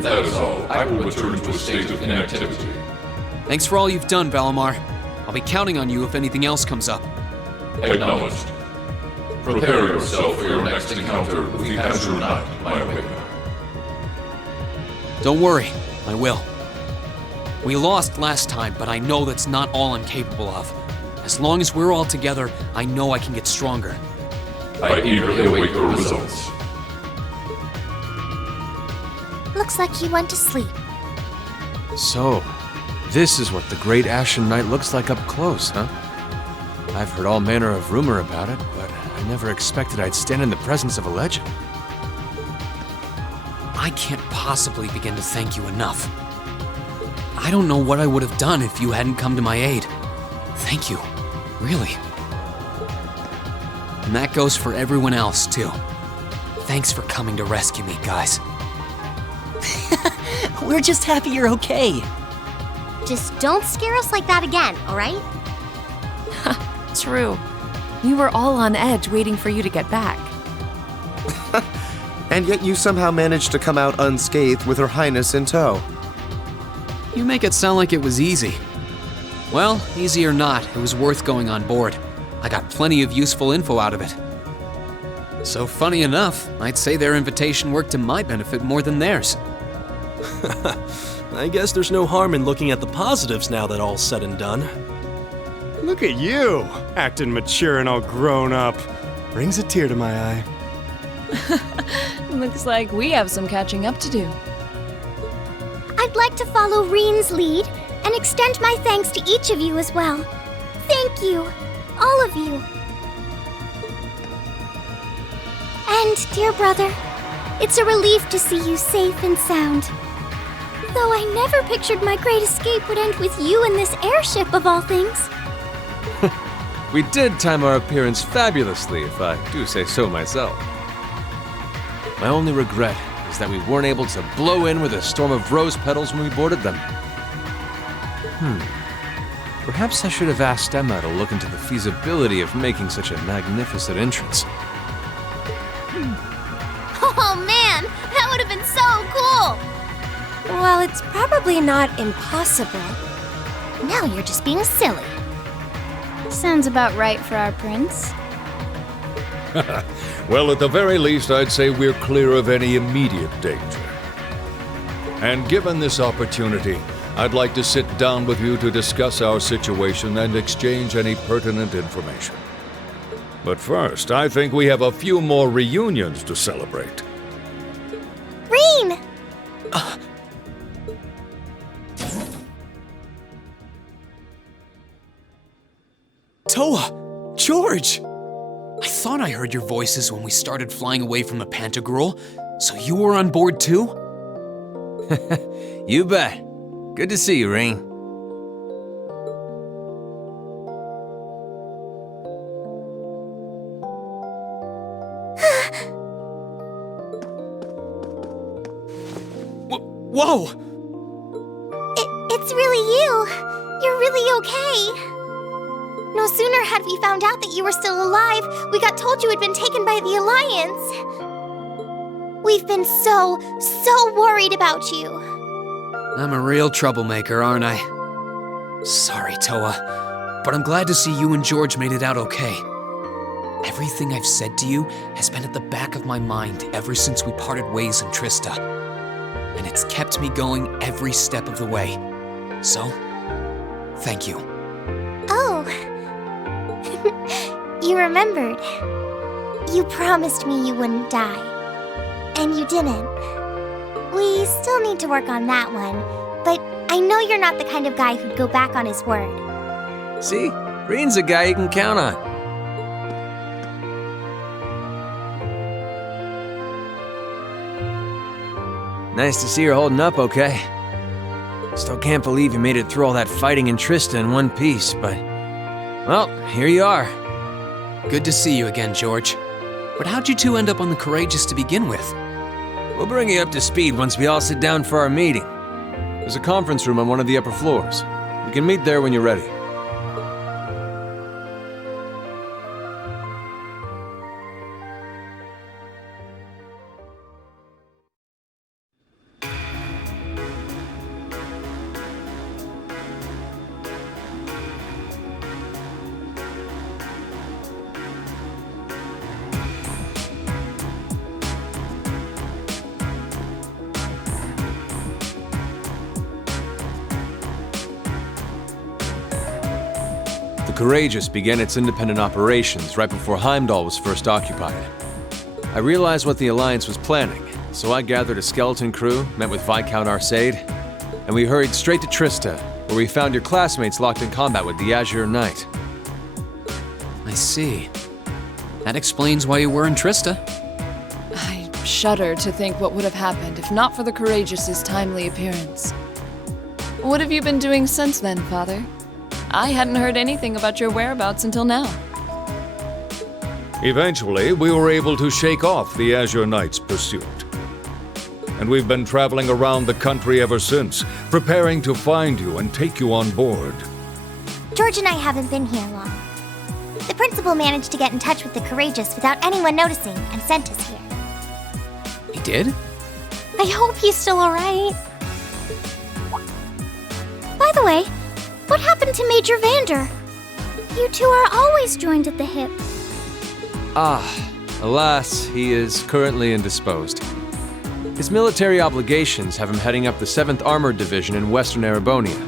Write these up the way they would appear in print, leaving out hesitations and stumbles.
If that is all, I will return to a state of inactivity. Thanks for all you've done, Valimar. I'll be counting on you if anything else comes up. Acknowledged. Prepare yourself for your next encounter with the Azure Knight, my awakener. Don't worry, I will. We lost last time, but I know that's not all I'm capable of. As long as we're all together, I know I can get stronger. I eagerly await your results. Looks like he went to sleep. So, this is what the Great Ashen Knight looks like up close, huh? I've heard all manner of rumor about it, but I never expected I'd stand in the presence of a legend. I can't possibly begin to thank you enough. I don't know what I would have done if you hadn't come to my aid. Thank you, really. And that goes for everyone else, too. Thanks for coming to rescue me, guys. We're just happy you're okay. Just don't scare us like that again, alright? True. We were all on edge waiting for you to get back. And yet you somehow managed to come out unscathed with Her Highness in tow. You make it sound like it was easy. Well, easy or not, it was worth going on board. I got plenty of useful info out of it. So funny enough, I'd say their invitation worked to my benefit more than theirs. I guess there's no harm in looking at the positives now that all's said and done. Look at you, acting mature and all grown up. Brings a tear to my eye. Looks like we have some catching up to do. I'd like to follow Reen's lead and extend my thanks to each of you as well. Thank you, all of you. And, dear brother, it's a relief to see you safe and sound. Though I never pictured my great escape would end with you in this airship of all things. We did time our appearance fabulously, if I do say so myself. My only regret is that we weren't able to blow in with a storm of rose petals when we boarded them. Perhaps I should have asked Emma to look into the feasibility of making such a magnificent entrance. Oh man, that would have been so cool! Well, it's probably not impossible. Now you're just being silly. Sounds about right for our prince. Well, at the very least, I'd say we're clear of any immediate danger. And given this opportunity, I'd like to sit down with you to discuss our situation and exchange any pertinent information. But first, I think we have a few more reunions to celebrate. Reen! Toa! George! I thought I heard your voices when we started flying away from the Pantagruel, so you were on board too? You bet. Good to see you, Reen. Whoa! It's really you. You're really okay. No sooner had we found out that you were still alive, we got told you had been taken by the Alliance. We've been so worried about you. I'm a real troublemaker, aren't I? Sorry, Toa, but I'm glad to see you and George made it out okay. Everything I've said to you has been at the back of my mind ever since we parted ways in Trista. And it's kept me going every step of the way. So, thank you. Oh. You remembered. You promised me you wouldn't die. And you didn't. We still need to work on that one, but I know you're not the kind of guy who'd go back on his word. See? Reen's a guy you can count on. Nice to see you're holding up okay. Still can't believe you made it through all that fighting in Trista in one piece, but... well, here you are. Good to see you again, George. But how'd you two end up on the Courageous to begin with? We'll bring you up to speed once we all sit down for our meeting. There's a conference room on one of the upper floors. We can meet there when you're ready. Courageous began its independent operations right before Heimdall was first occupied. I realized what the Alliance was planning, so I gathered a skeleton crew, met with Viscount Arcade, and we hurried straight to Trista, where we found your classmates locked in combat with the Azure Knight. I see. That explains why you were in Trista. I shudder to think what would have happened if not for the Courageous's timely appearance. What have you been doing since then, Father? I hadn't heard anything about your whereabouts until now. Eventually, we were able to shake off the Azure Knight's pursuit. And we've been traveling around the country ever since, preparing to find you and take you on board. George and I haven't been here long. The principal managed to get in touch with the Courageous without anyone noticing and sent us here. He did? I hope he's still alright. By the way, what happened to Major Vander? You two are always joined at the hip. Alas, he is currently indisposed. His military obligations have him heading up the 7th Armored Division in Western Erebonia.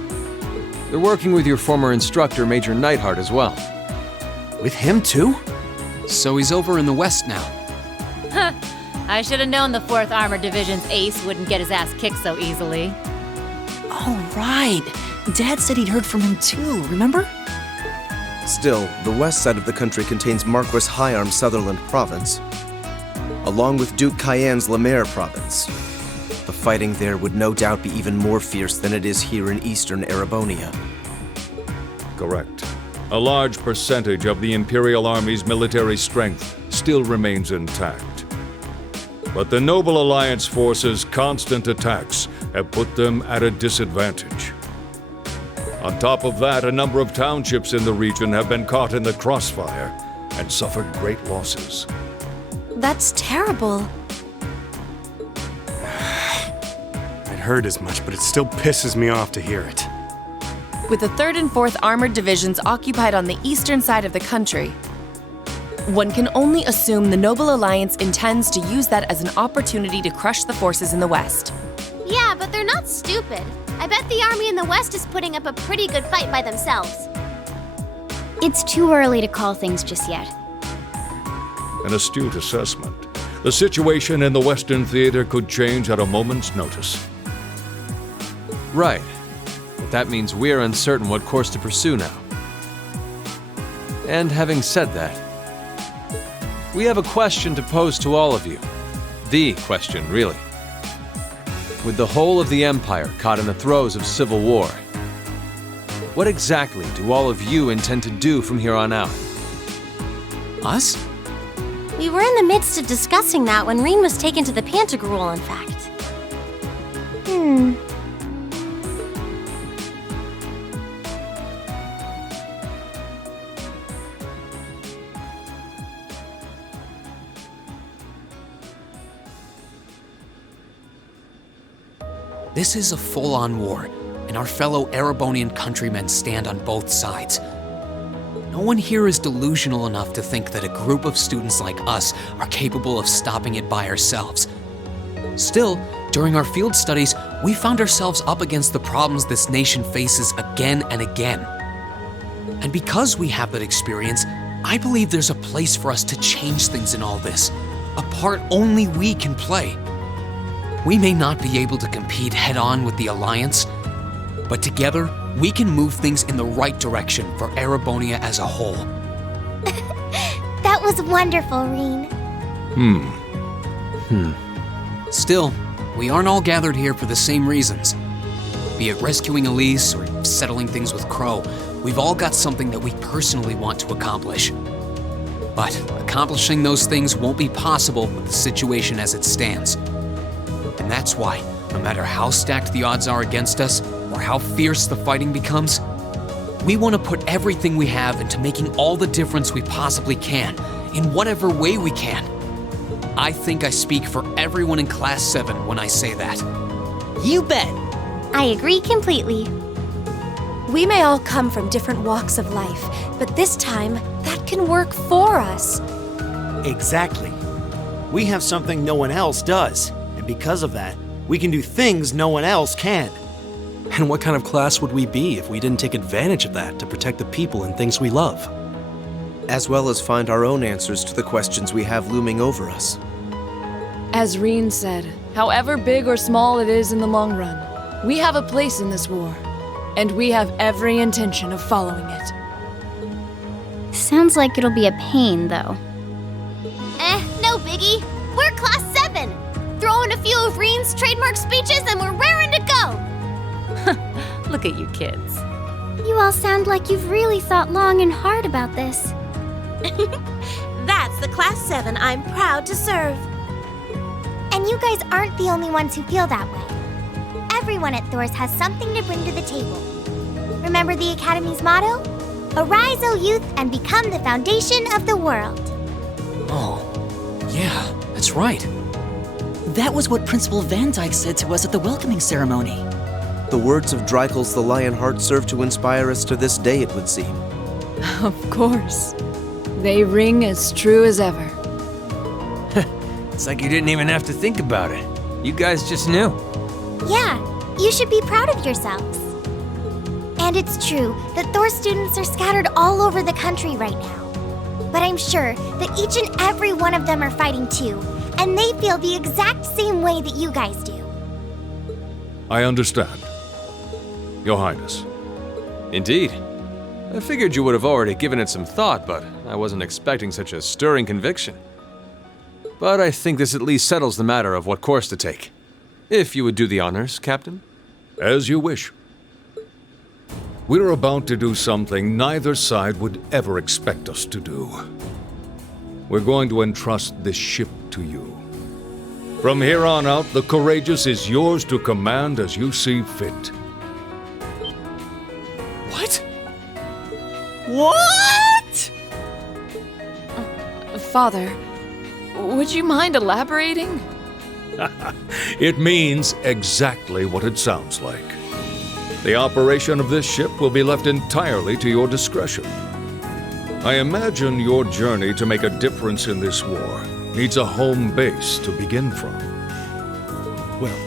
They're working with your former instructor, Major Neidhart, as well. With him too? So he's over in the west now. Huh. I should have known the 4th Armored Division's ace wouldn't get his ass kicked so easily. Oh, right. Dad said he'd heard from him too, remember? Still, the west side of the country contains Marquis Hyarm Sutherland Province, along with Duke Cayenne's Lemaire Province. The fighting there would no doubt be even more fierce than it is here in eastern Erebonia. Correct. A large percentage of the Imperial Army's military strength still remains intact. But the Noble Alliance forces' constant attacks have put them at a disadvantage. On top of that, a number of townships in the region have been caught in the crossfire and suffered great losses. That's terrible. I'd heard as much, but it still pisses me off to hear it. With the 3rd and 4th Armored Divisions occupied on the eastern side of the country, one can only assume the Noble Alliance intends to use that as an opportunity to crush the forces in the west. Yeah, but they're not stupid. I bet the army in the west is putting up a pretty good fight by themselves. It's too early to call things just yet. An astute assessment. The situation in the Western Theater could change at a moment's notice. Right. But that means we're uncertain what course to pursue now. And having said that, we have a question to pose to all of you. The question, really. With the whole of the Empire caught in the throes of civil war, what exactly do all of you intend to do from here on out? Us? We were in the midst of discussing that when Reen was taken to the Pantagruel, in fact. This is a full-on war, and our fellow Erebonian countrymen stand on both sides. No one here is delusional enough to think that a group of students like us are capable of stopping it by ourselves. Still, during our field studies, we found ourselves up against the problems this nation faces again and again. And because we have that experience, I believe there's a place for us to change things in all this, a part only we can play. We may not be able to compete head-on with the Alliance, but together, we can move things in the right direction for Erebonia as a whole. That was wonderful, Reen. Still, we aren't all gathered here for the same reasons. Be it rescuing Elise or settling things with Crow, we've all got something that we personally want to accomplish. But accomplishing those things won't be possible with the situation as it stands. And that's why, no matter how stacked the odds are against us, or how fierce the fighting becomes, we want to put everything we have into making all the difference we possibly can, in whatever way we can. I think I speak for everyone in Class 7 when I say that. You bet. I agree completely. We may all come from different walks of life, but this time, that can work for us. Exactly. We have something no one else does, and because of that, we can do things no one else can. And what kind of class would we be if we didn't take advantage of that to protect the people and things we love? As well as find our own answers to the questions we have looming over us. As Reen said, however big or small it is in the long run, we have a place in this war, and we have every intention of following it. Sounds like it'll be a pain, though. No biggie. We're Class 7. Throw in a few of Reen's trademark speeches and we're raring to go. Look at you kids. You all sound like you've really thought long and hard about this. That's the Class 7 I'm proud to serve. And you guys aren't the only ones who feel that way. Everyone at Thors has something to bring to the table. Remember the Academy's motto? Arise, O youth, and become the foundation of the world. Oh, yeah, that's right. That was what Principal Van Dyke said to us at the welcoming ceremony. The words of Dreikels the Lionheart serve to inspire us to this day, it would seem. Of course. They ring as true as ever. It's like you didn't even have to think about it. You guys just knew. Yeah, you should be proud of yourselves. And it's true that Thors students are scattered all over the country right now. But I'm sure that each and every one of them are fighting too, and they feel the exact same way that you guys do. I understand. Your Highness. Indeed. I figured you would have already given it some thought, but I wasn't expecting such a stirring conviction. But I think this at least settles the matter of what course to take. If you would do the honors, Captain. As you wish. We're about to do something neither side would ever expect us to do. We're going to entrust this ship to you. From here on out, the Courageous is yours to command as you see fit. What? What? Father, would you mind elaborating? It means exactly what it sounds like. The operation of this ship will be left entirely to your discretion. I imagine your journey to make a difference in this war needs a home base to begin from. Well,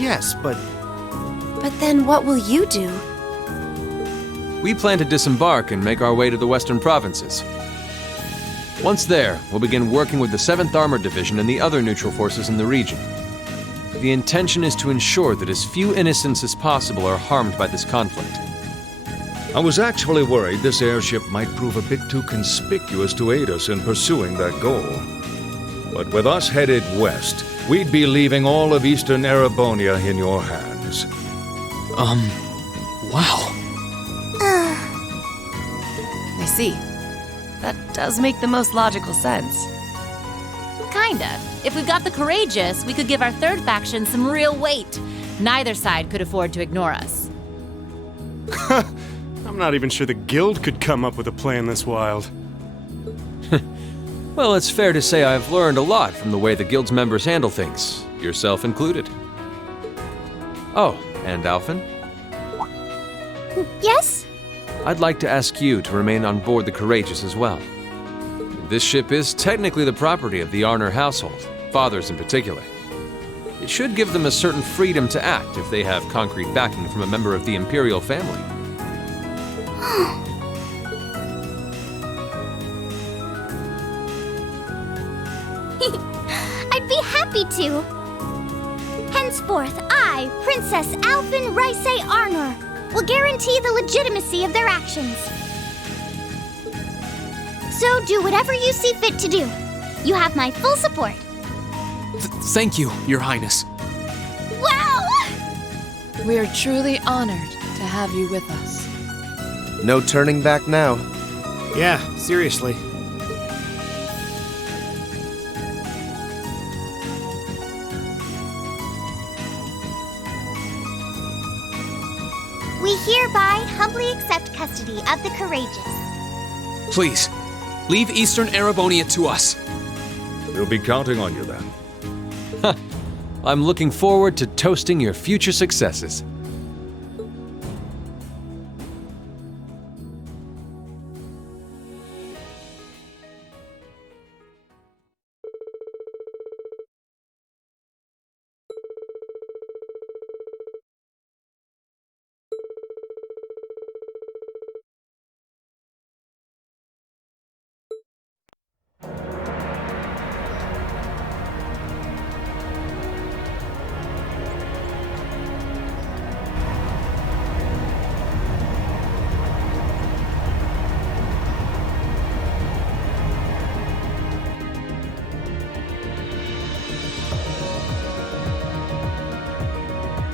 yes, but... But then what will you do? We plan to disembark and make our way to the western provinces. Once there, we'll begin working with the 7th Armored Division and the other neutral forces in the region. The intention is to ensure that as few innocents as possible are harmed by this conflict. I was actually worried this airship might prove a bit too conspicuous to aid us in pursuing that goal. But with us headed west, we'd be leaving all of eastern Erebonia in your hands. Wow. I see. That does make the most logical sense. Kinda. If we've got the Courageous, we could give our third faction some real weight. Neither side could afford to ignore us. I'm not even sure the Guild could come up with a plan this wild. Well, it's fair to say I've learned a lot from the way the Guild's members handle things, yourself included. Oh, and Alphen? Yes? I'd like to ask you to remain on board the Courageous as well. This ship is technically the property of the Arner household, fathers in particular. It should give them a certain freedom to act if they have concrete backing from a member of the Imperial family. I'd be happy to. Henceforth, I, Princess Alphen Raisay Arnor, will guarantee the legitimacy of their actions. So do whatever you see fit to do. You have my full support. Thank you, Your Highness. Wow! We are truly honored to have you with us. No turning back now. Yeah, seriously. We hereby humbly accept custody of the Courageous. Please, leave Eastern Erebonia to us. We'll be counting on you then. I'm looking forward to toasting your future successes.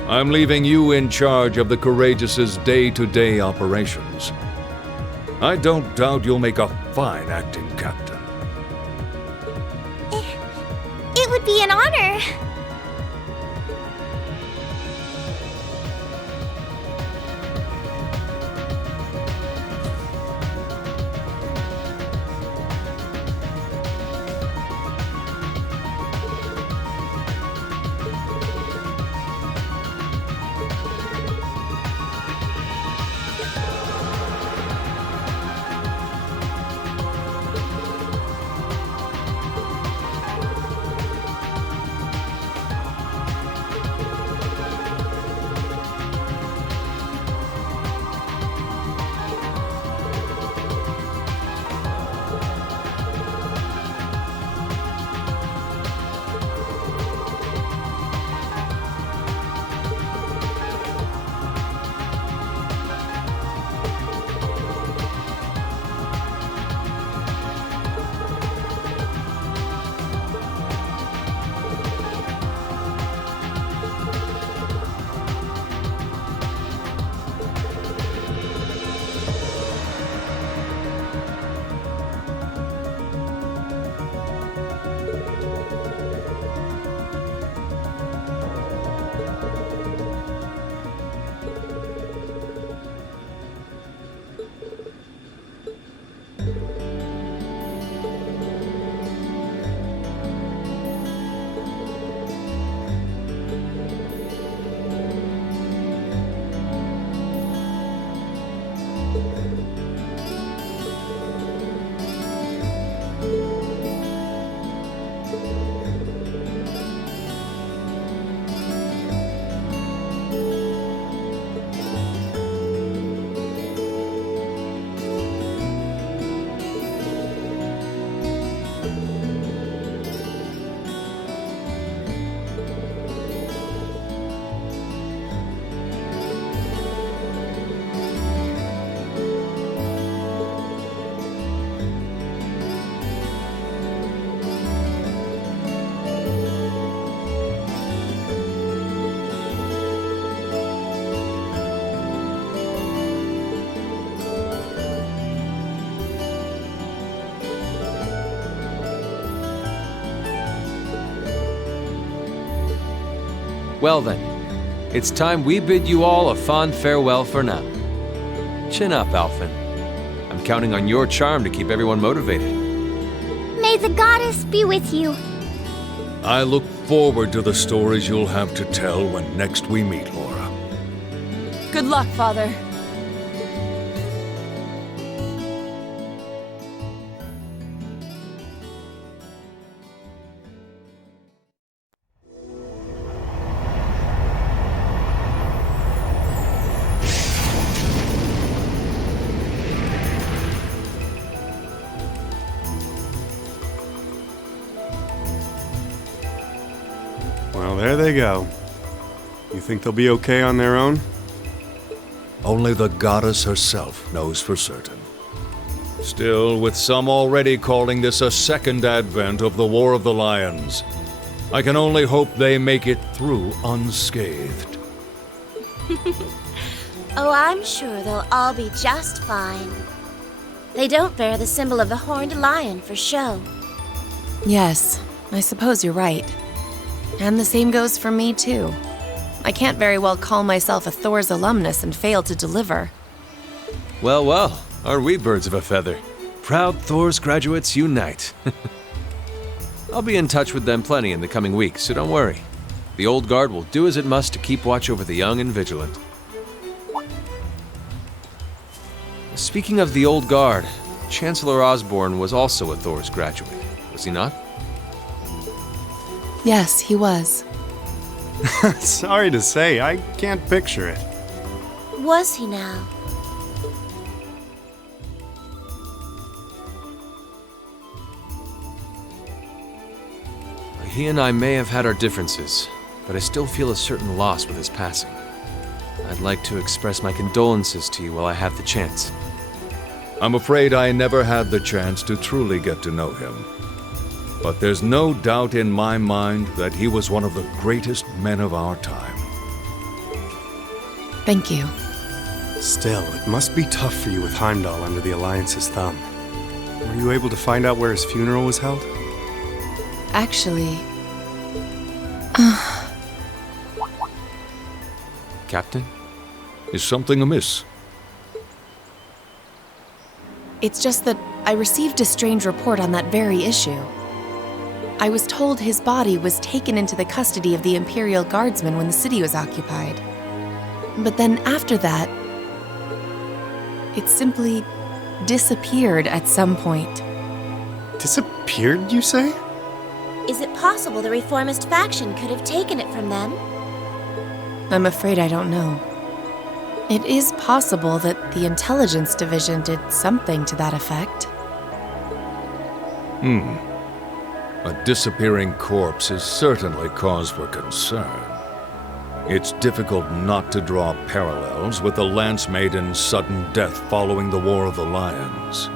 I'm leaving you in charge of the Courageous's day-to-day operations. I don't doubt you'll make a fine acting captain. It would be an honor. Well then, it's time we bid you all a fond farewell for now. Chin up, Alphen. I'm counting on your charm to keep everyone motivated. May the goddess be with you. I look forward to the stories you'll have to tell when next we meet, Laura. Good luck, Father. Well, there they go. You think they'll be okay on their own? Only the goddess herself knows for certain. Still, with some already calling this a second advent of the War of the Lions, I can only hope they make it through unscathed. Oh, I'm sure they'll all be just fine. They don't bear the symbol of the horned lion for show. Yes, I suppose you're right. And the same goes for me, too. I can't very well call myself a Thor's alumnus and fail to deliver. Well, well, are we birds of a feather? Proud Thor's graduates unite. I'll be in touch with them plenty in the coming weeks, so don't worry. The Old Guard will do as it must to keep watch over the young and vigilant. Speaking of the Old Guard, Chancellor Osborne was also a Thor's graduate, was he not? Yes, he was. Sorry to say, I can't picture it. Was he now? He and I may have had our differences, but I still feel a certain loss with his passing. I'd like to express my condolences to you while I have the chance. I'm afraid I never had the chance to truly get to know him. But there's no doubt in my mind that he was one of the greatest men of our time. Thank you. Still, it must be tough for you with Heimdall under the Alliance's thumb. Were you able to find out where his funeral was held? Actually... Captain? Is something amiss? It's just that I received a strange report on that very issue. I was told his body was taken into the custody of the Imperial Guardsmen when the city was occupied. But then after that, it simply disappeared at some point. Disappeared, you say? Is it possible the Reformist faction could have taken it from them? I'm afraid I don't know. It is possible that the Intelligence Division did something to that effect. A disappearing corpse is certainly cause for concern. It's difficult not to draw parallels with the Lance Maiden's sudden death following the War of the Lions.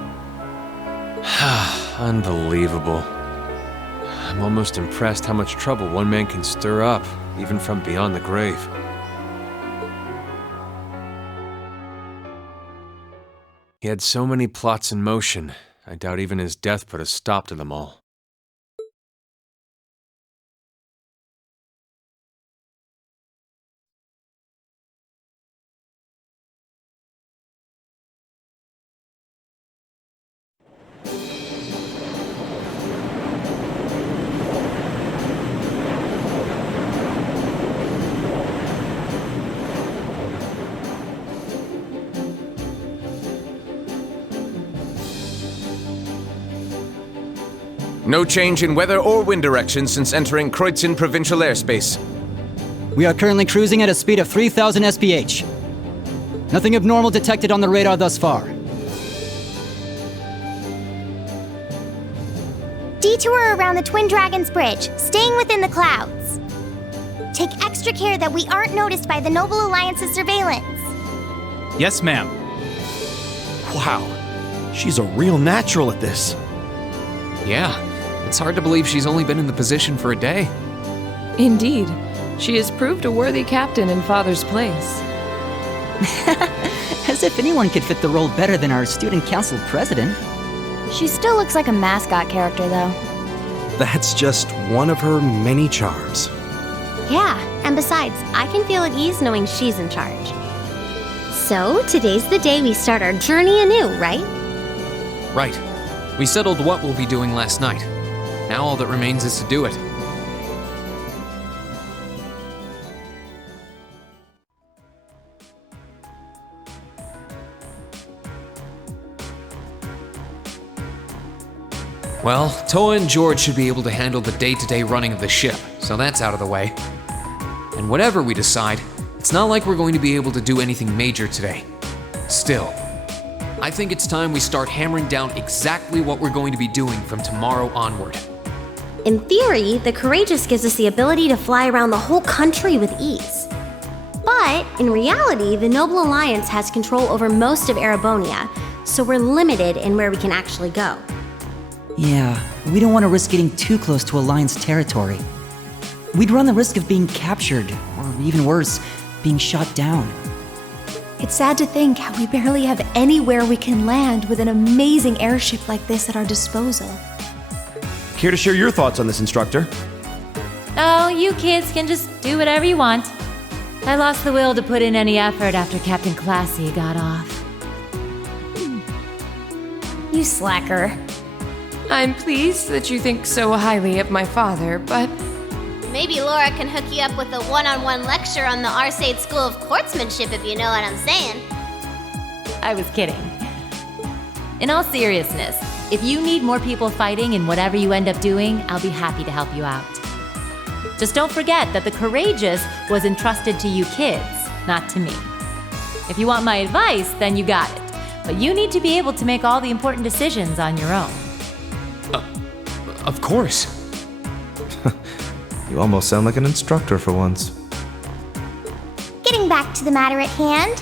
Unbelievable. I'm almost impressed how much trouble one man can stir up, even from beyond the grave. He had so many plots in motion, I doubt even his death put a stop to them all. No change in weather or wind direction since entering Kreutzen provincial airspace. We are currently cruising at a speed of 3,000 SPH. Nothing abnormal detected on the radar thus far. Detour around the Twin Dragons Bridge, staying within the clouds. Take extra care that we aren't noticed by the Noble Alliance's surveillance. Yes, ma'am. Wow, she's a real natural at this. Yeah, it's hard to believe she's only been in the position for a day. Indeed. She has proved a worthy captain in Father's place. As if anyone could fit the role better than our student council president. She still looks like a mascot character, though. That's just one of her many charms. Yeah, and besides, I can feel at ease knowing she's in charge. So, today's the day we start our journey anew, right? Right. We settled what we'll be doing last night. Now all that remains is to do it. Well, Toa and George should be able to handle the day-to-day running of the ship, so that's out of the way. And whatever we decide, it's not like we're going to be able to do anything major today. Still, I think it's time we start hammering down exactly what we're going to be doing from tomorrow onward. In theory, the Courageous gives us the ability to fly around the whole country with ease. But, in reality, the Noble Alliance has control over most of Erebonia, so we're limited in where we can actually go. Yeah, we don't want to risk getting too close to Alliance territory. We'd run the risk of being captured, or even worse, being shot down. It's sad to think how we barely have anywhere we can land with an amazing airship like this at our disposal. Care to share your thoughts on this, instructor? Oh, you kids can just do whatever you want. I lost the will to put in any effort after Captain Classy got off. You slacker. I'm pleased that you think so highly of my father, but... Maybe Laura can hook you up with a one-on-one lecture on the Arcade School of Courtsmanship, if you know what I'm saying. I was kidding. In all seriousness, if you need more people fighting in whatever you end up doing, I'll be happy to help you out. Just don't forget that the Courageous was entrusted to you kids, not to me. If you want my advice, then you got it. But you need to be able to make all the important decisions on your own. Of course. You almost sound like an instructor for once. Getting back to the matter at hand.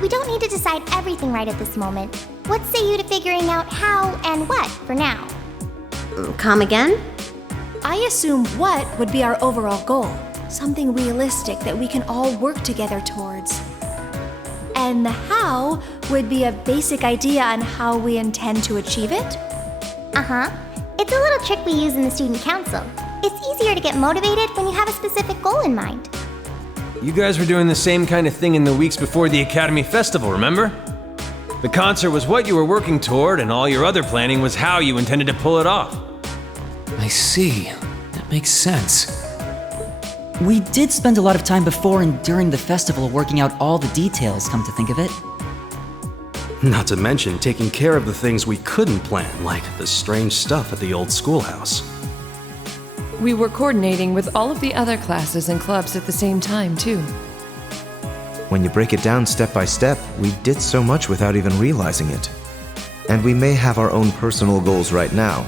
We don't need to decide everything right at this moment. What say you to figuring out how and what for now? Come again? I assume what would be our overall goal. something realistic that we can all work together towards. And the how would be a basic idea on how we intend to achieve it? Uh-huh. It's a little trick we use in the student council. It's easier to get motivated when you have a specific goal in mind. You guys were doing the same kind of thing in the weeks before the Academy Festival, remember? The concert was what you were working toward, and all your other planning was how you intended to pull it off. I see. That makes sense. We did spend a lot of time before and during the festival working out all the details, come to think of it. Not to mention taking care of the things we couldn't plan, like the strange stuff at the old schoolhouse. We were coordinating with all of the other classes and clubs at the same time, too. When you break it down step by step, we did so much without even realizing it. And we may have our own personal goals right now,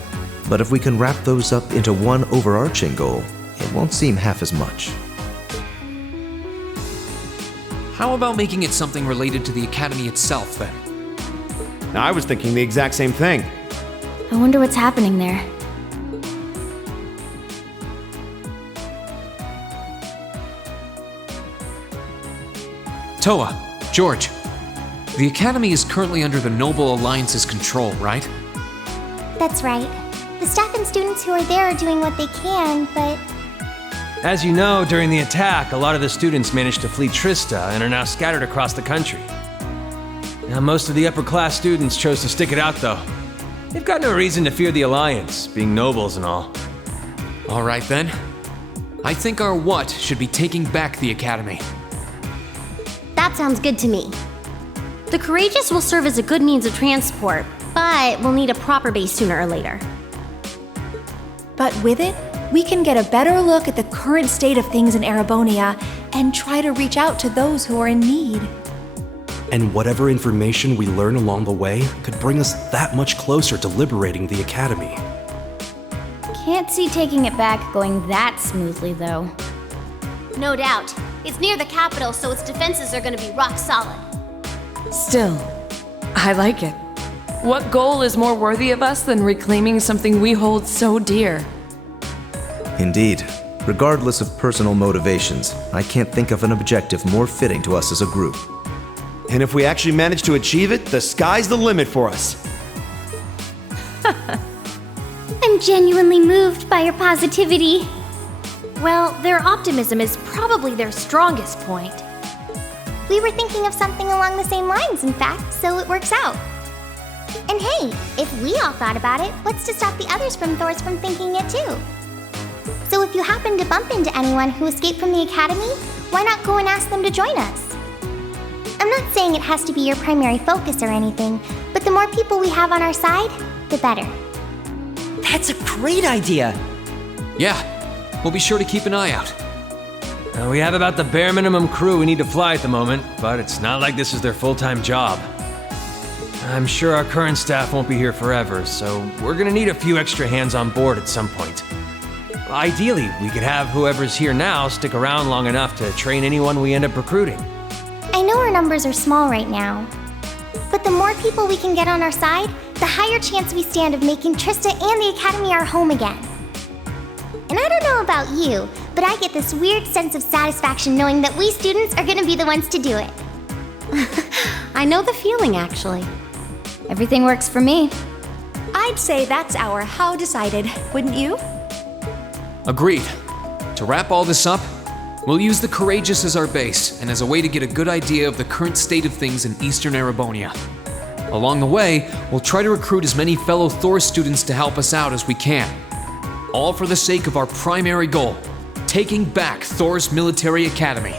but if we can wrap those up into one overarching goal, it won't seem half as much. How about making it something related to the Academy itself, then? I was thinking the exact same thing. I wonder what's happening there. Toa, George, the Academy is currently under the Noble Alliance's control, right? That's right. The staff and students who are there are doing what they can, but As you know, during the attack, a lot of the students managed to flee Trista and are now scattered across the country. Now, most of the upper-class students chose to stick it out, though. They've got no reason to fear the Alliance, being nobles and all. All right, then. I think our what should be taking back the Academy. That sounds good to me. The Courageous will serve as a good means of transport, but we'll need a proper base sooner or later. But with it, we can get a better look at the current state of things in Erebonia and try to reach out to those who are in need. And whatever information we learn along the way could bring us that much closer to liberating the Academy. Can't see taking it back going that smoothly, though. No doubt. It's near the capital, so its defenses are gonna be rock solid. Still, I like it. What goal is more worthy of us than reclaiming something we hold so dear? Indeed. Regardless of personal motivations, I can't think of an objective more fitting to us as a group. And if we actually manage to achieve it, the sky's the limit for us. I'm genuinely moved by your positivity. Well, their optimism is probably their strongest point. we were thinking of something along the same lines, in fact, so it works out. And hey, if we all thought about it, what's to stop the others from Thors from thinking it too? So if you happen to bump into anyone who escaped from the Academy, why not go and ask them to join us? I'm not saying it has to be your primary focus or anything, but the more people we have on our side, the better. That's a great idea! Yeah, we'll be sure to keep an eye out. We have about the bare minimum crew we need to fly at the moment, but it's not like this is their full-time job. I'm sure our current staff won't be here forever, so we're gonna need a few extra hands on board at some point. Ideally, we could have whoever's here now stick around long enough to train anyone we end up recruiting. I know our numbers are small right now, but the more people we can get on our side, the higher chance we stand of making Trista and the Academy our home again. And I don't know about you, but I get this weird sense of satisfaction knowing that we students are gonna be the ones to do it. I know the feeling, actually. Everything works for me. I'd say that's our how decided, wouldn't you? Agreed. To wrap all this up, we'll use the Courageous as our base and as a way to get a good idea of the current state of things in Eastern Erebonia. Along the way, we'll try to recruit as many fellow Thor students to help us out as we can. All for the sake of our primary goal, taking back Thor's military academy.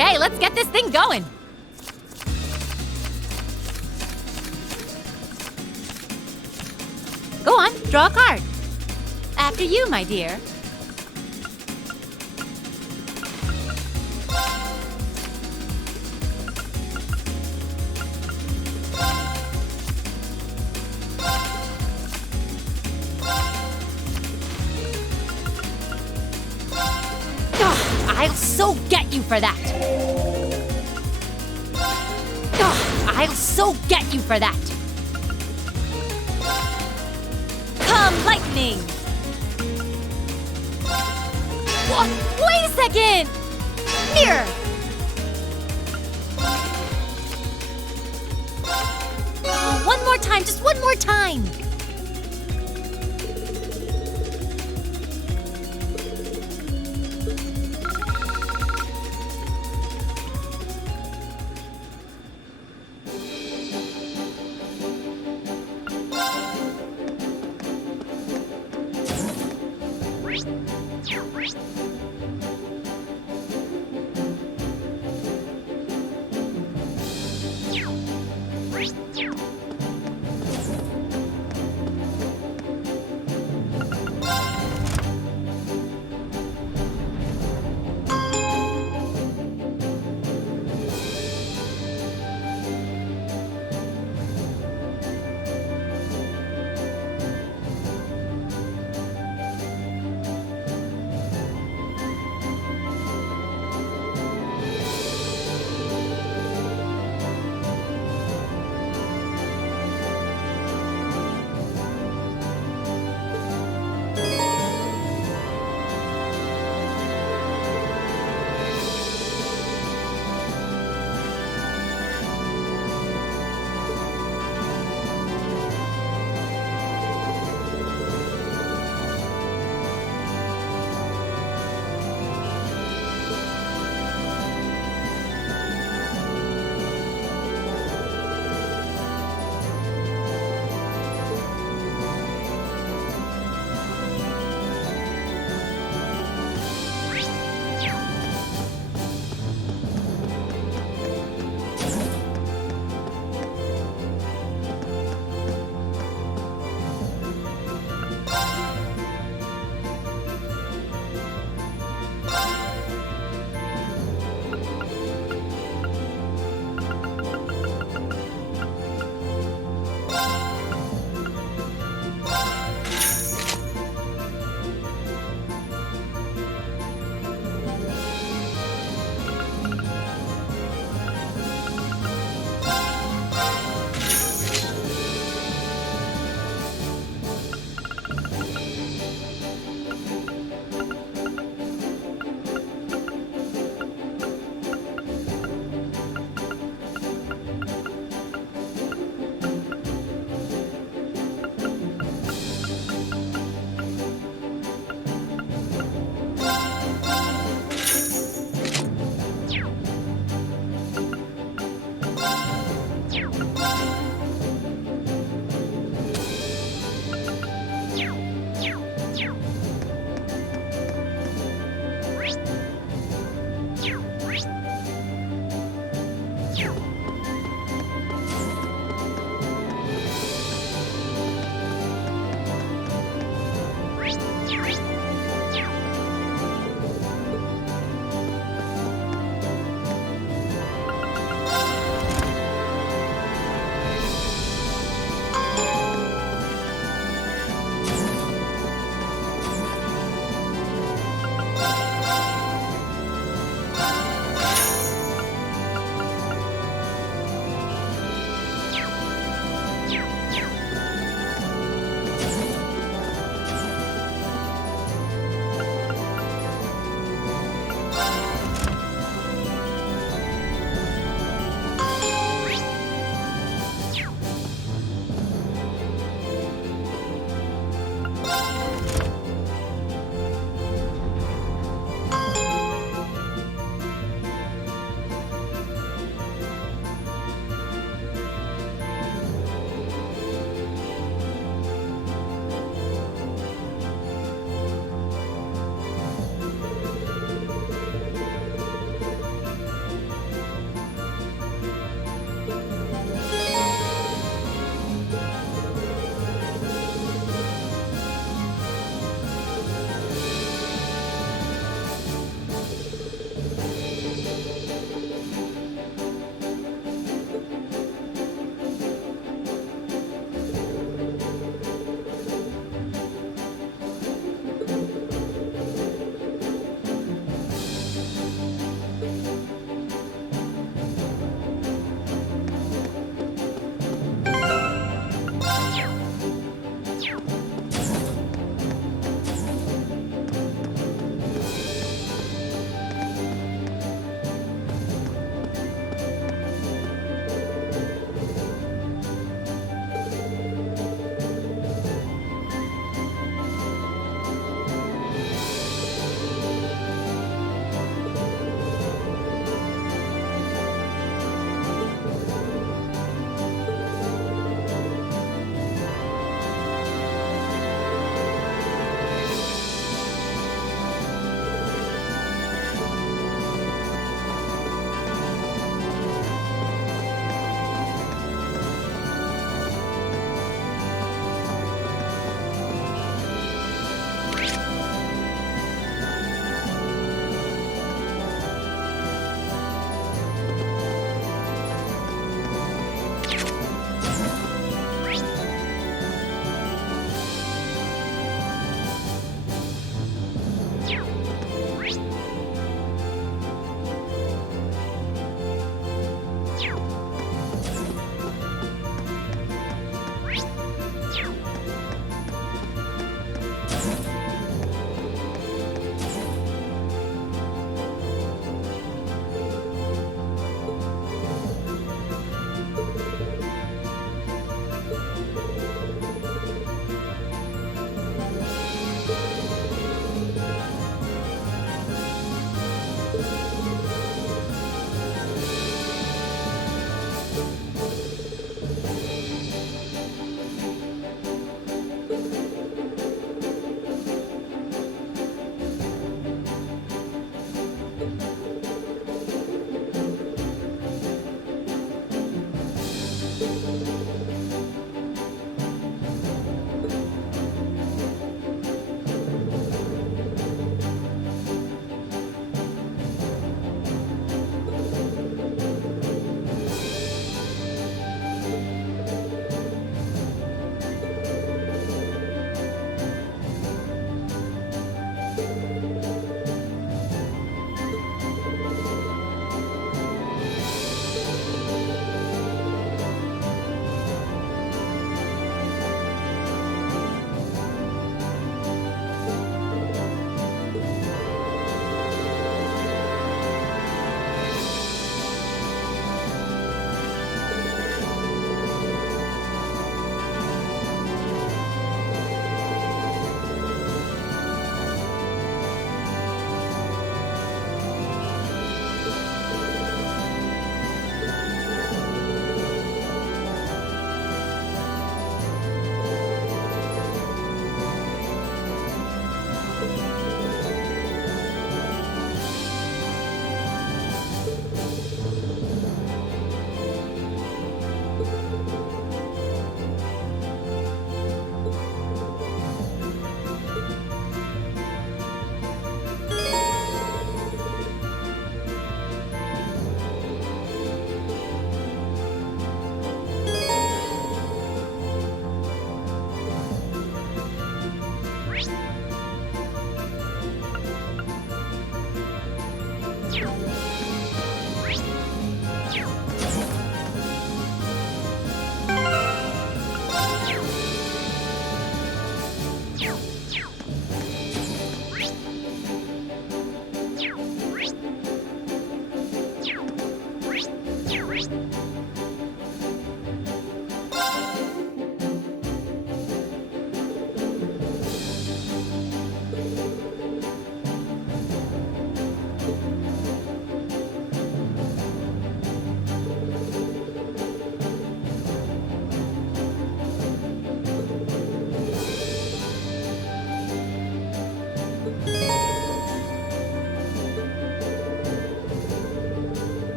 Okay, let's get this thing going. Go on, draw a card. After you, my dear. I'll so get you for that. I'll so get you for that. Come, lightning! What? Wait a second! Mirror! Oh, one more time, just one more time!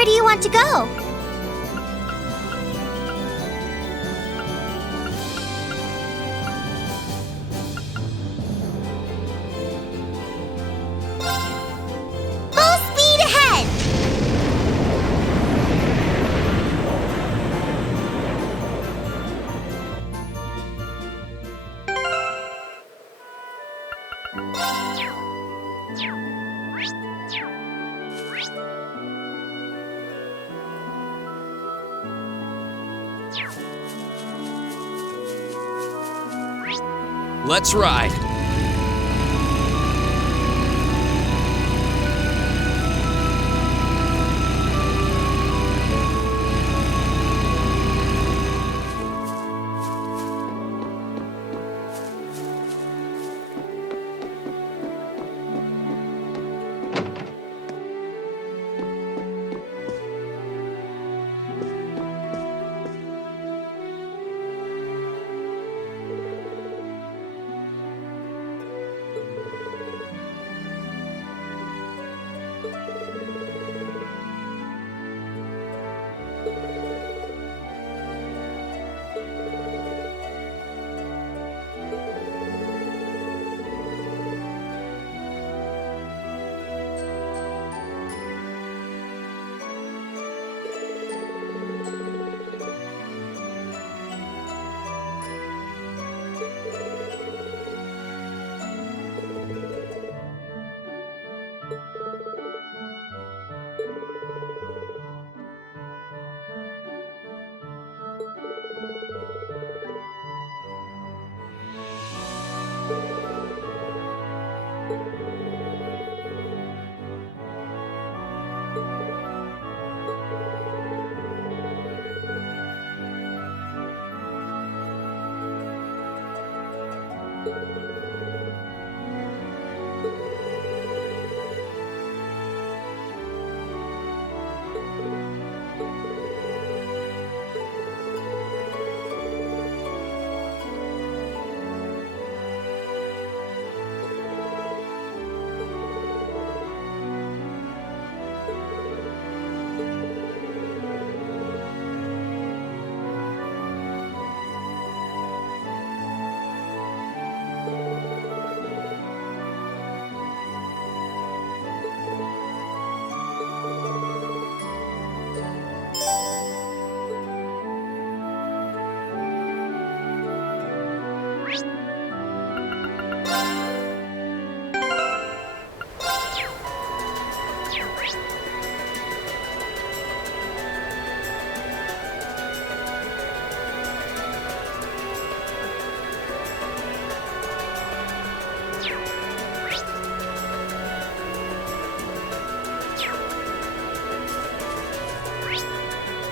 Where do you want to go? Full speed ahead! Let's ride.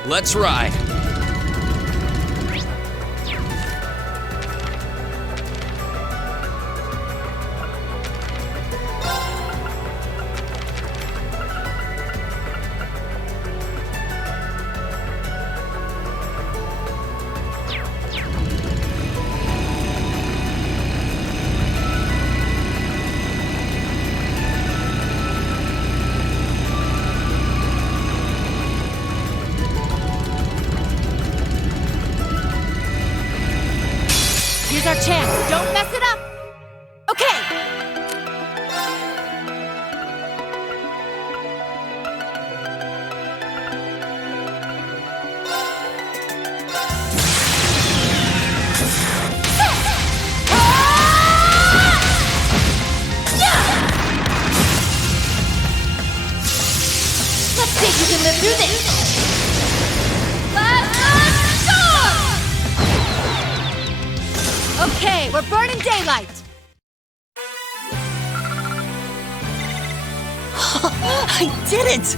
Let's ride. Here's our chance. Don't mess it up. Okay. Let's see if you can live through this. Okay, we're burning daylight. I did it!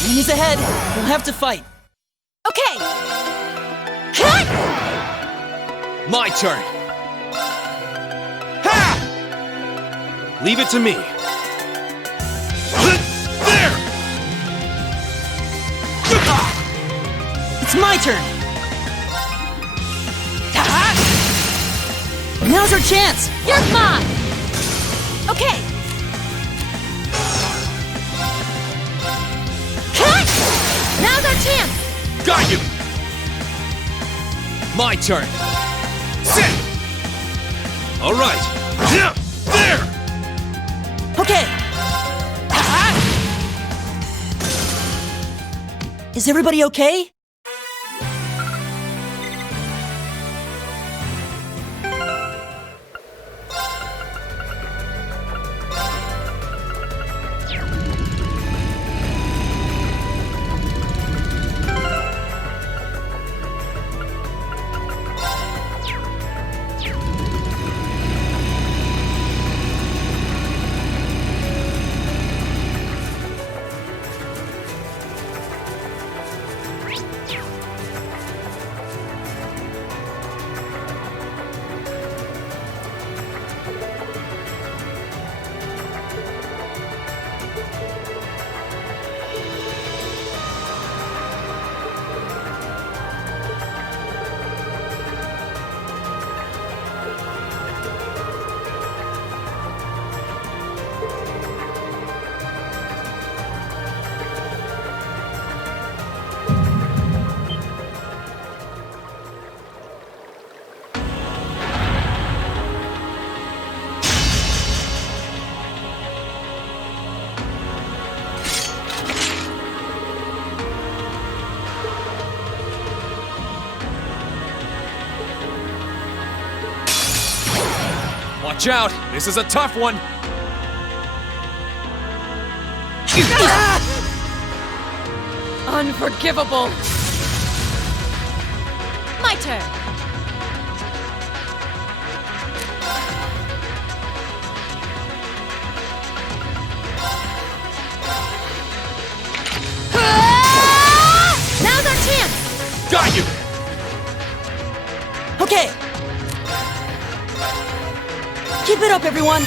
Enemies ahead. We'll have to fight. Okay. My turn. Leave it to me. There! It's my turn. Now's our chance. You're mine. Okay. Now's our chance! Got you! My turn! Sit! Alright! There! Okay! Is everybody okay? Watch out! This is a tough one! Unforgivable! My turn! Now's our chance! Got you! Okay! Keep it up, everyone!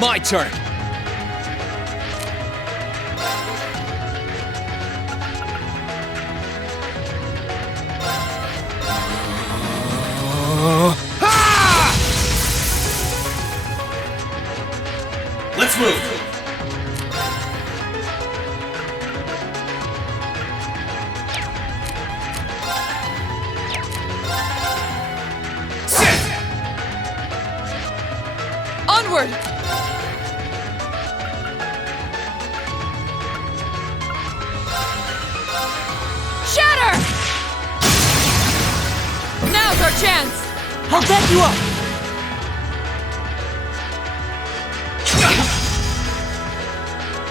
My turn! Let's move! our chance! I'll back you up!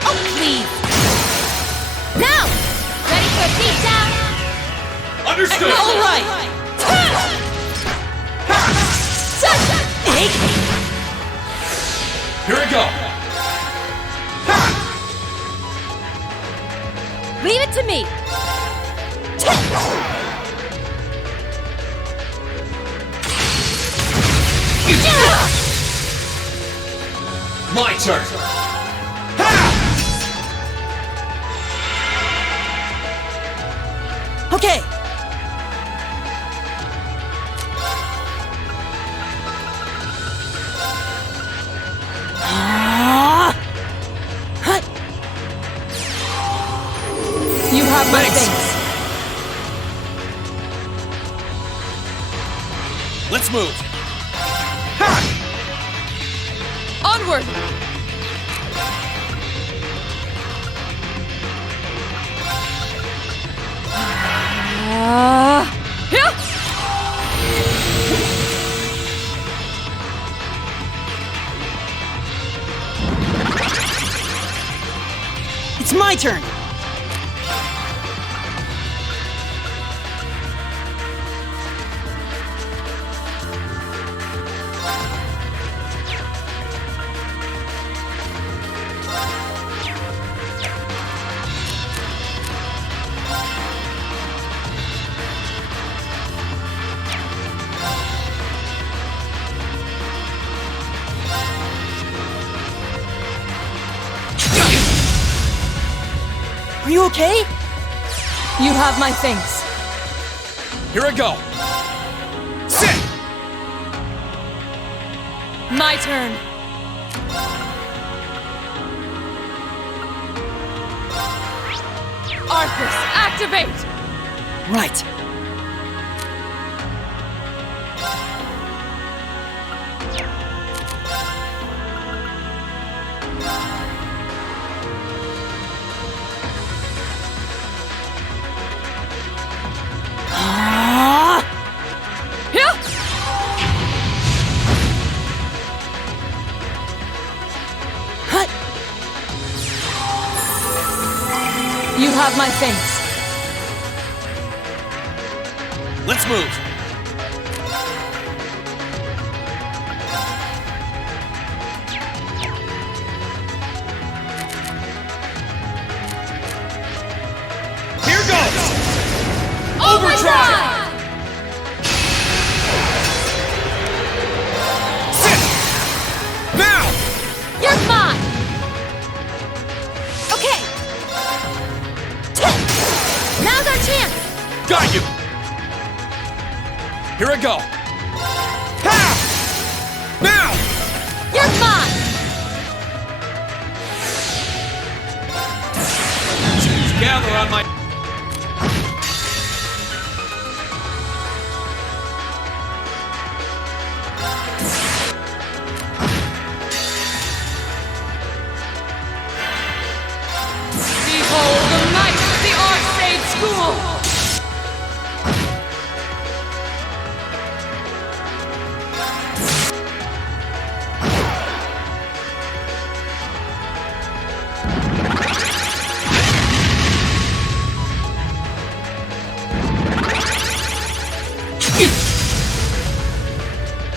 Oh, please! Now! Ready for a beatdown? Understood! All right! Here we go! Leave it to me! My turn! Okay! You have my thanks. Let's move. Onward! Yeah! It's my turn! Are you okay? You have my thanks. Here I go. Sit! My turn. Arcus, activate! Right. You have my thanks. Let's move. Here goes! Overdrive! Sit! Now! You're mine! Okay. Now's our chance! Got you! Here I go! Ha! Now! You're mine! Gather on my... Behold the might of the Archsage School!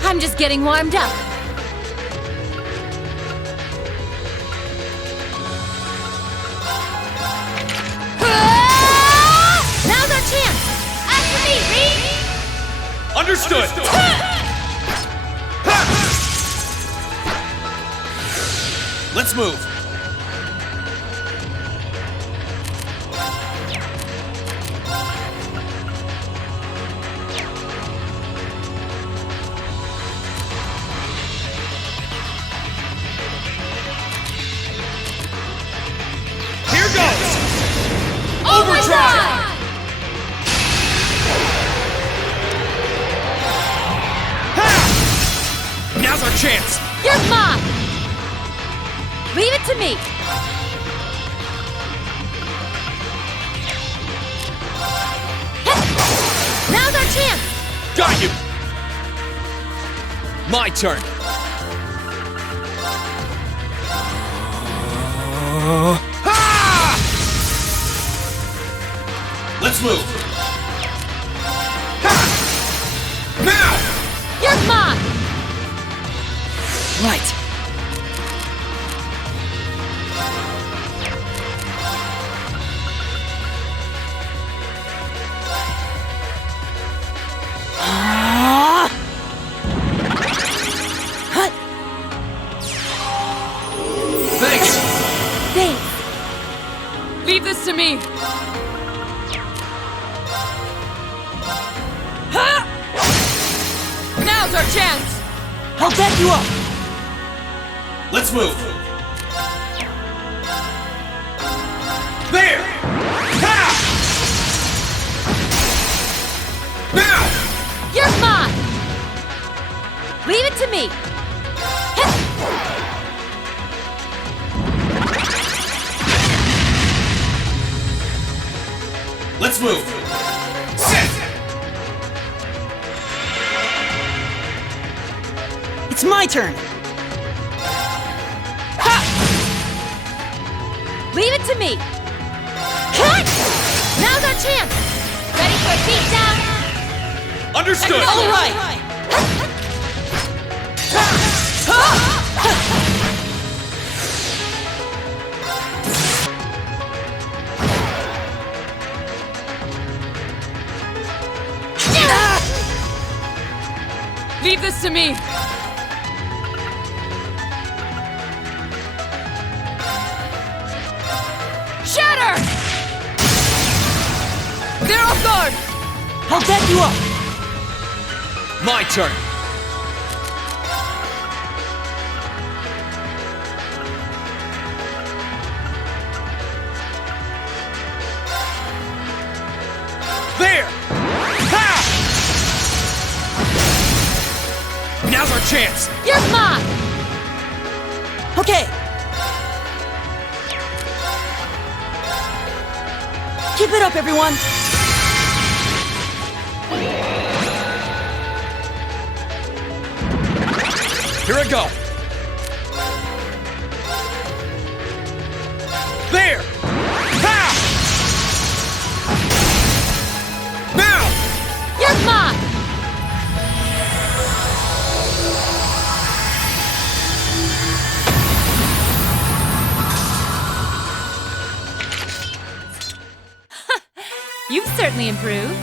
I'm just getting warmed up. Now's our chance! After me, Reed! Understood! Let's move. Here goes! Overdrive! Now's our chance! You're mine! Leave it to me! Now's our chance! Got you! My turn. Let's move. You're mine! Right. Thanks! Leave this to me! Now's our chance! I'll back you up! Let's move. There! Ha! Now! You're mine! Leave it to me! Let's move. Sit! It's my turn! Leave it to me! Now's our chance! Ready for a beatdown? Understood! All right! Leave this to me! Shatter! They're off guard! I'll back you up! My turn. There! Ha! Now's our chance! You're mine! Okay! Keep it up, everyone! Here I go! There! Ha! Now! You're mine! You've certainly improved.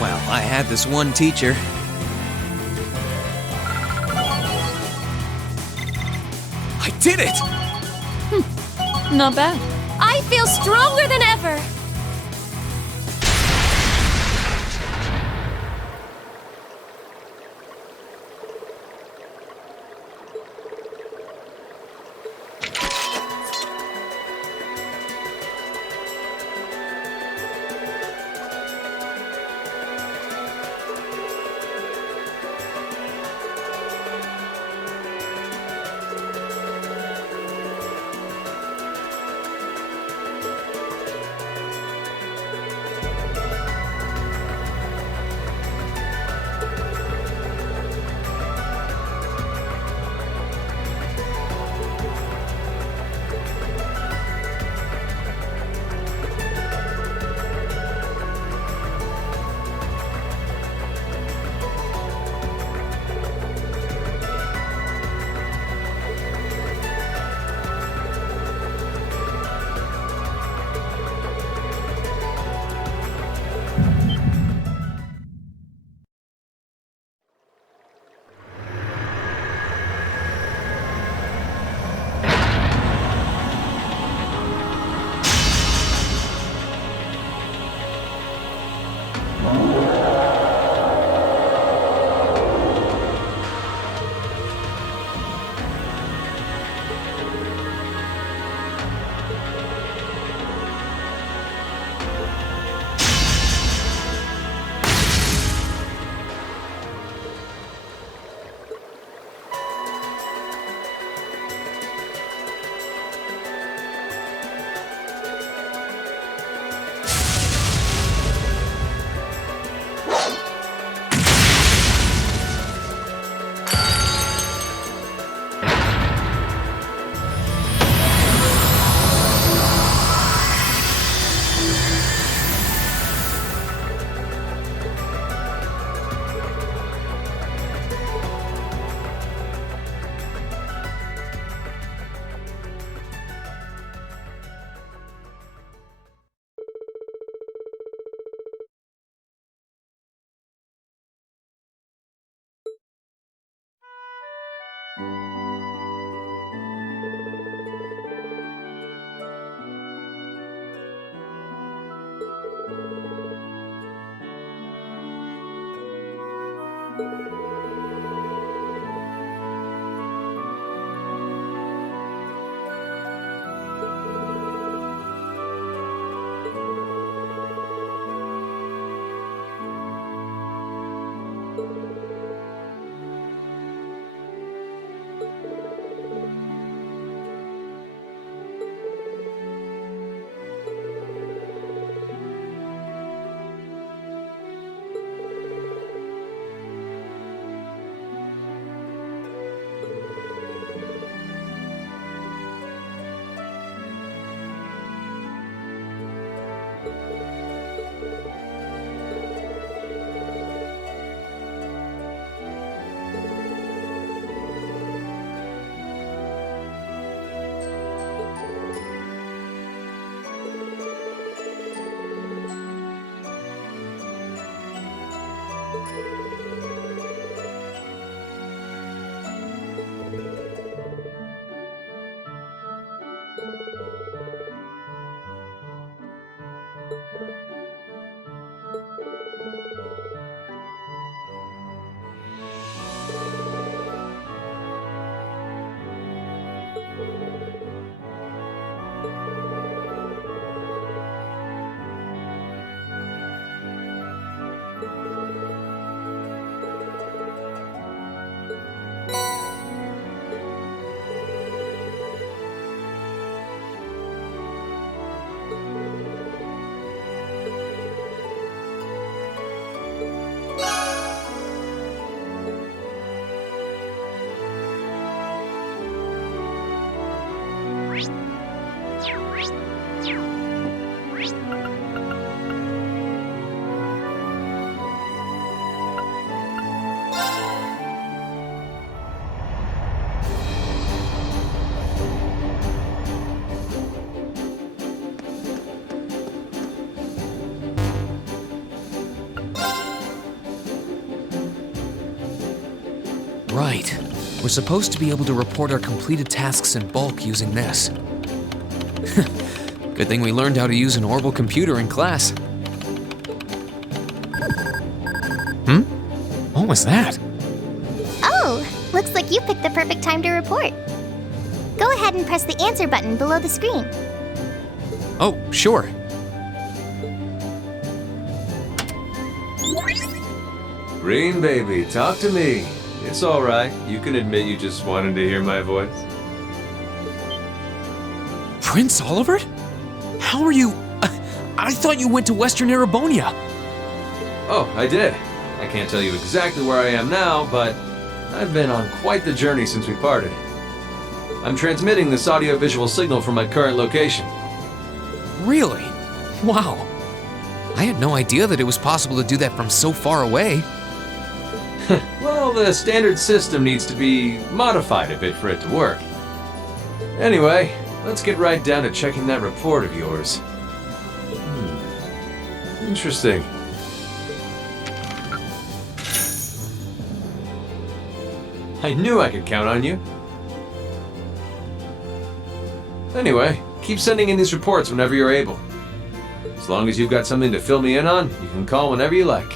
Well, I had this one teacher. I did it! Not bad. I feel stronger than ever! Right. We're supposed to be able to report our completed tasks in bulk using this. Good thing we learned how to use an orbital computer in class. What was that? Oh, looks like you picked the perfect time to report. Go ahead and press the answer button below the screen. Oh, sure. Green baby, talk to me. It's alright. You can admit you just wanted to hear my voice. Prince Oliver? How are you? I thought you went to Western Erebonia. Oh, I did. I can't tell you exactly where I am now, but I've been on quite the journey since we parted. I'm transmitting this audio-visual signal from my current location. Really? Wow. I had no idea that it was possible to do that from so far away. Well, the standard system needs to be modified a bit for it to work. Anyway, let's get right down to checking that report of yours. Interesting. I knew I could count on you. Anyway, keep sending in these reports whenever you're able. As long as you've got something to fill me in on, you can call whenever you like.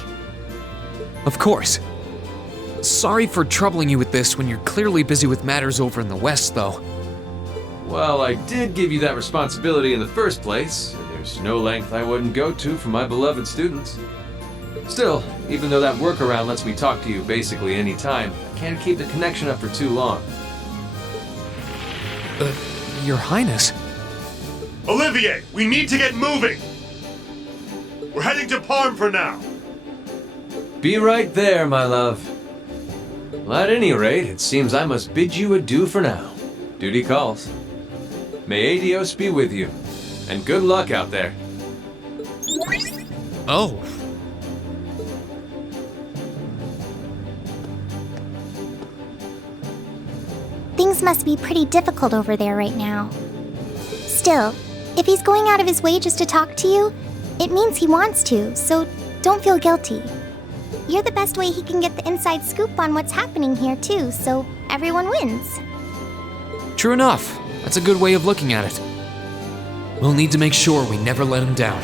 Of course. Sorry for troubling you with this when you're clearly busy with matters over in the West, though. Well, I did give you that responsibility in the first place, and there's no length I wouldn't go to for my beloved students. Still, even though that workaround lets me talk to you basically any time, I can't keep the connection up for too long. Your Highness. Olivier, we need to get moving! We're heading to Parm for now! Be right there, my love. Well, at any rate, it seems I must bid you adieu for now. Duty calls. May Adios be with you, and good luck out there. Oh. Things must be pretty difficult over there right now. Still, if he's going out of his way just to talk to you, it means he wants to, so don't feel guilty. You're the best way he can get the inside scoop on what's happening here too, so everyone wins. True enough. That's a good way of looking at it. We'll need to make sure we never let him down.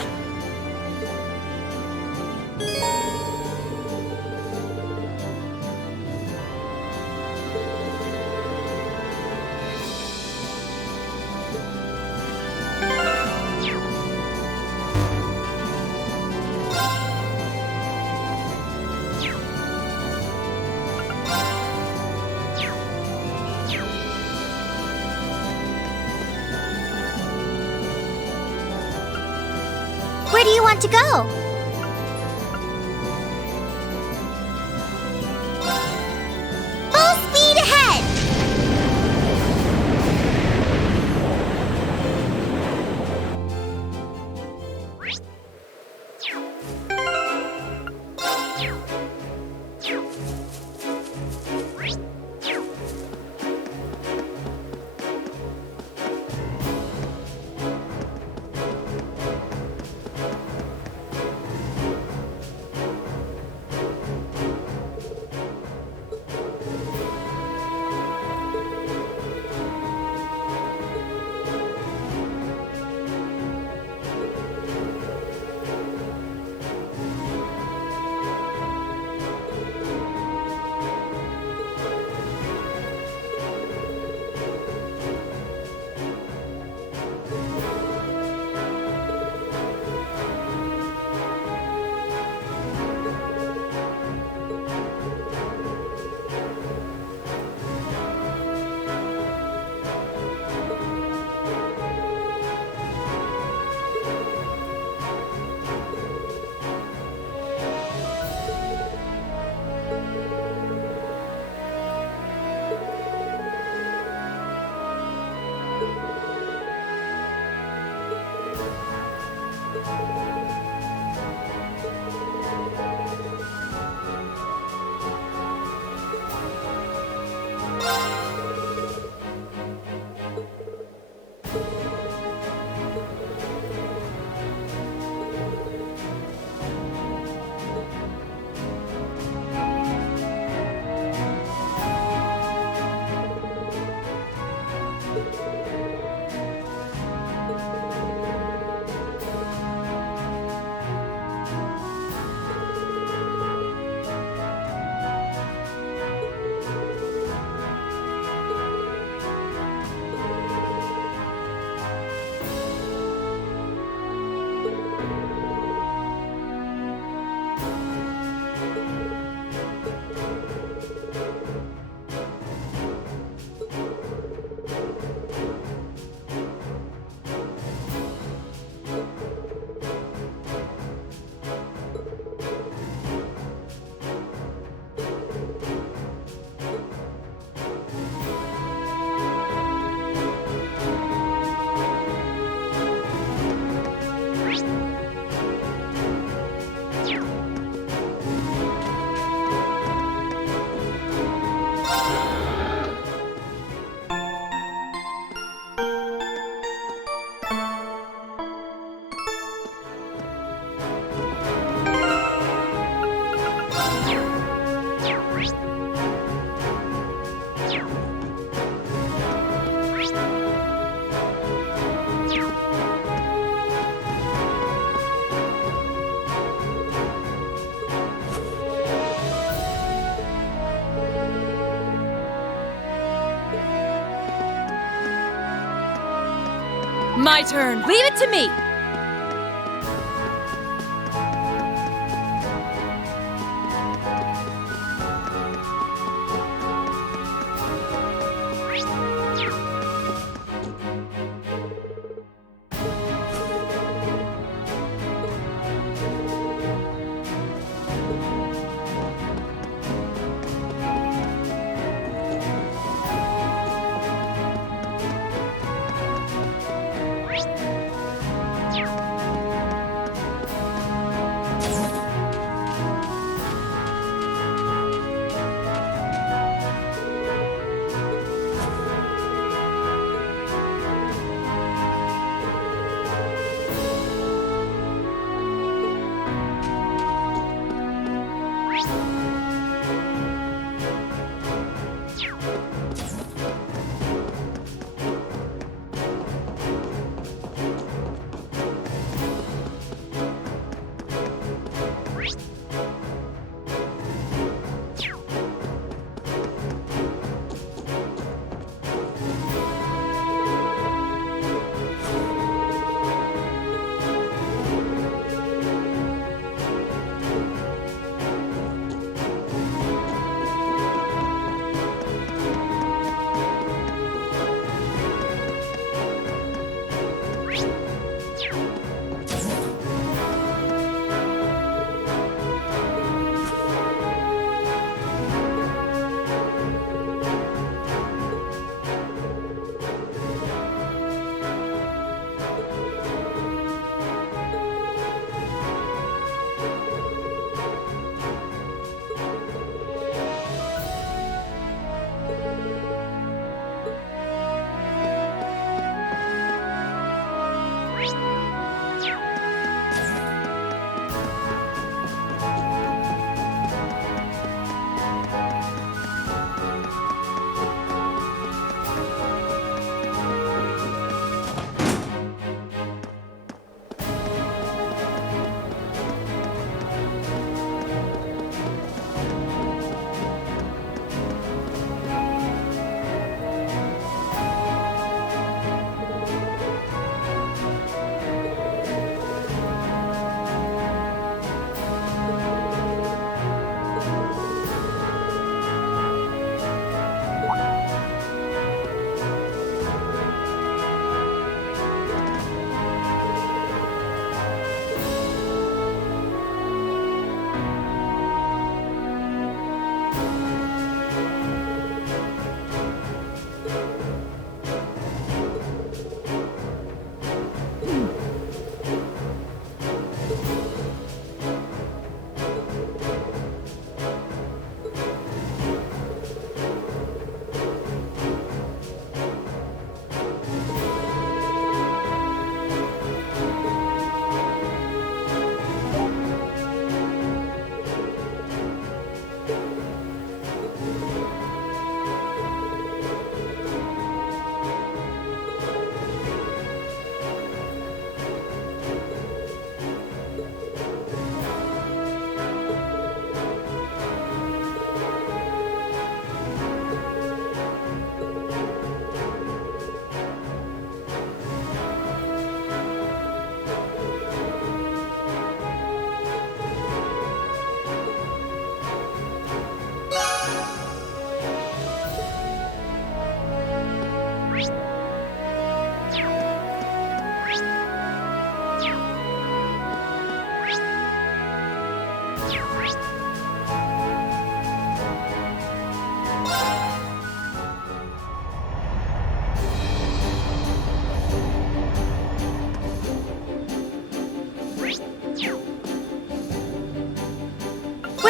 do you want to go? Full speed ahead! My turn. Leave it to me!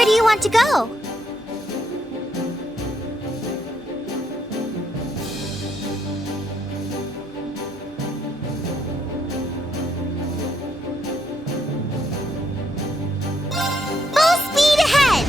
Where do you want to go? Full speed ahead!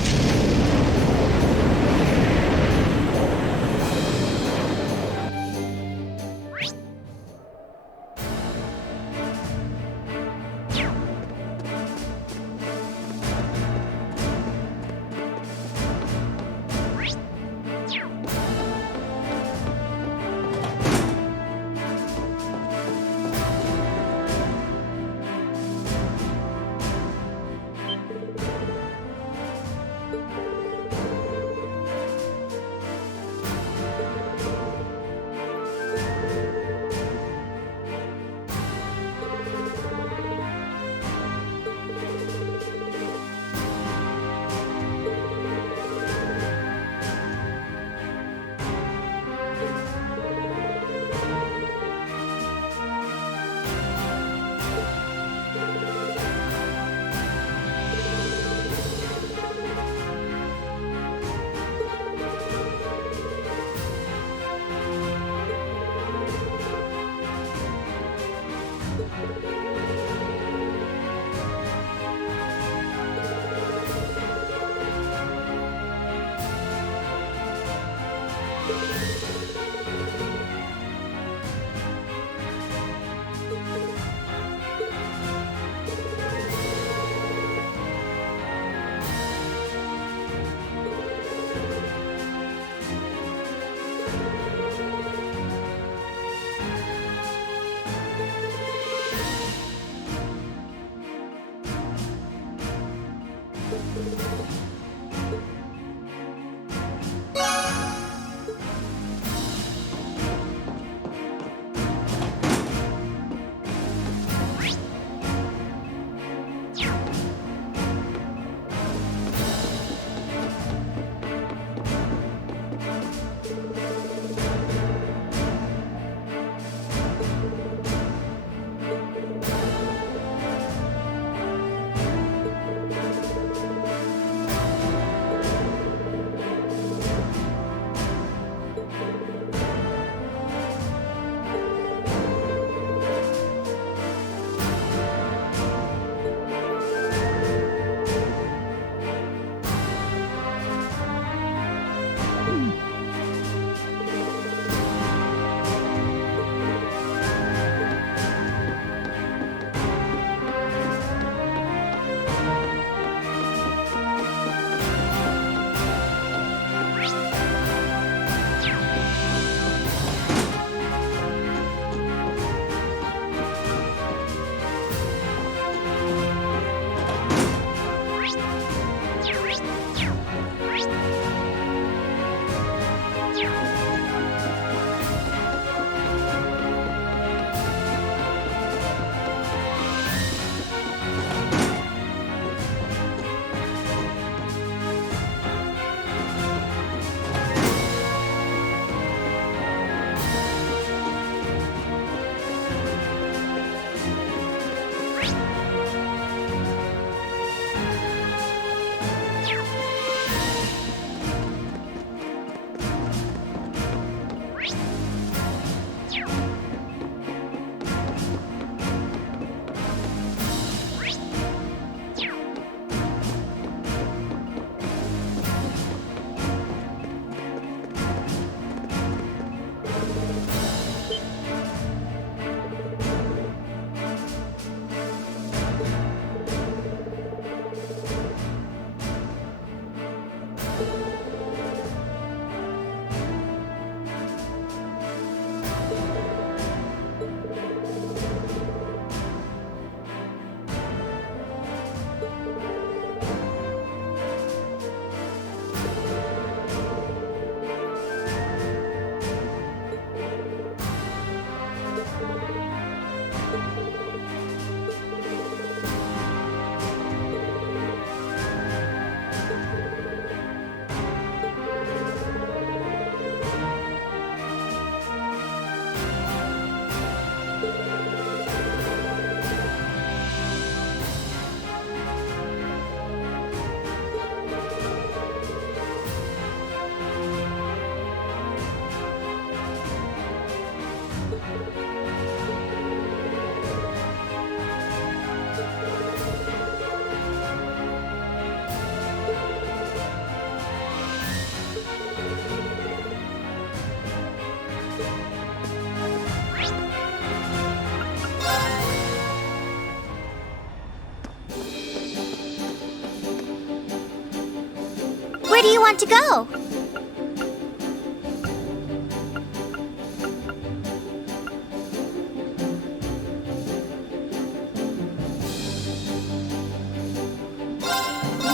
do you want to go?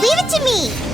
Leave it to me!